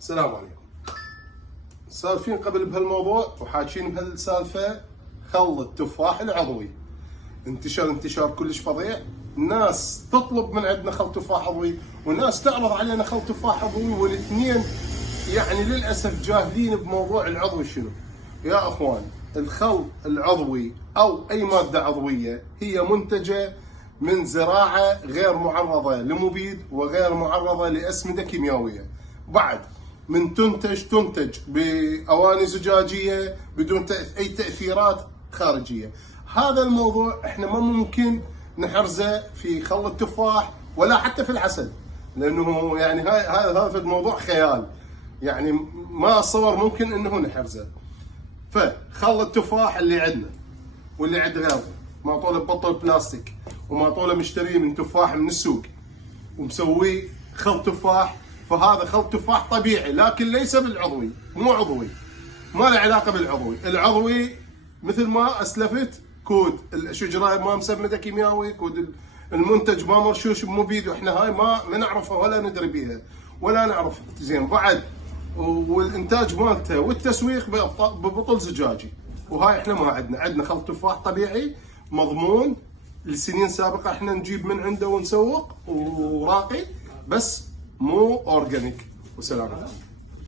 السلام عليكم. سالفين قبل بهالموضوع وحاكين بهالسالفه خل التفاح العضوي انتشار كلش فظيع. الناس تطلب من عندنا خل تفاح عضوي وناس تعرض علينا خل تفاح عضوي، والاثنين يعني للاسف جاهلين بموضوع العضوي شنو. يا اخوان، الخل العضوي او اي ماده عضويه هي منتجه من زراعه غير معرضه لمبيد وغير معرضه لاسمده كيميائيه. بعد من تنتج باواني زجاجيه بدون اي تاثيرات خارجيه. هذا الموضوع احنا ما ممكن نحرزه في خل التفاح ولا حتى في العسل، لانه يعني هذا الموضوع خيال، يعني ما اتصور ممكن انه نحرزه. فخل التفاح اللي عندنا واللي عند غيره ما طوله ببطل بلاستيك وما طوله مشتريه من تفاح من السوق ومسويه خل تفاح، فهذا خل تفاح طبيعي لكن ليس بالعضوي، مو عضوي، ما له علاقه بالعضوي. العضوي مثل ما اسلفت كود الشجره ما مسمده كيميائي، كود المنتج ما مرشوش بمبيد، واحنا هاي ما نعرفها ولا ندري بيها ولا نعرف زين. بعد والانتاج مالته والتسويق ببطل زجاجي، وهاي احنا ما عندنا خل تفاح طبيعي مضمون لسنين سابقه احنا نجيب من عنده ونسوق وراقي، بس مو اورجانيك. والسلام عليكم.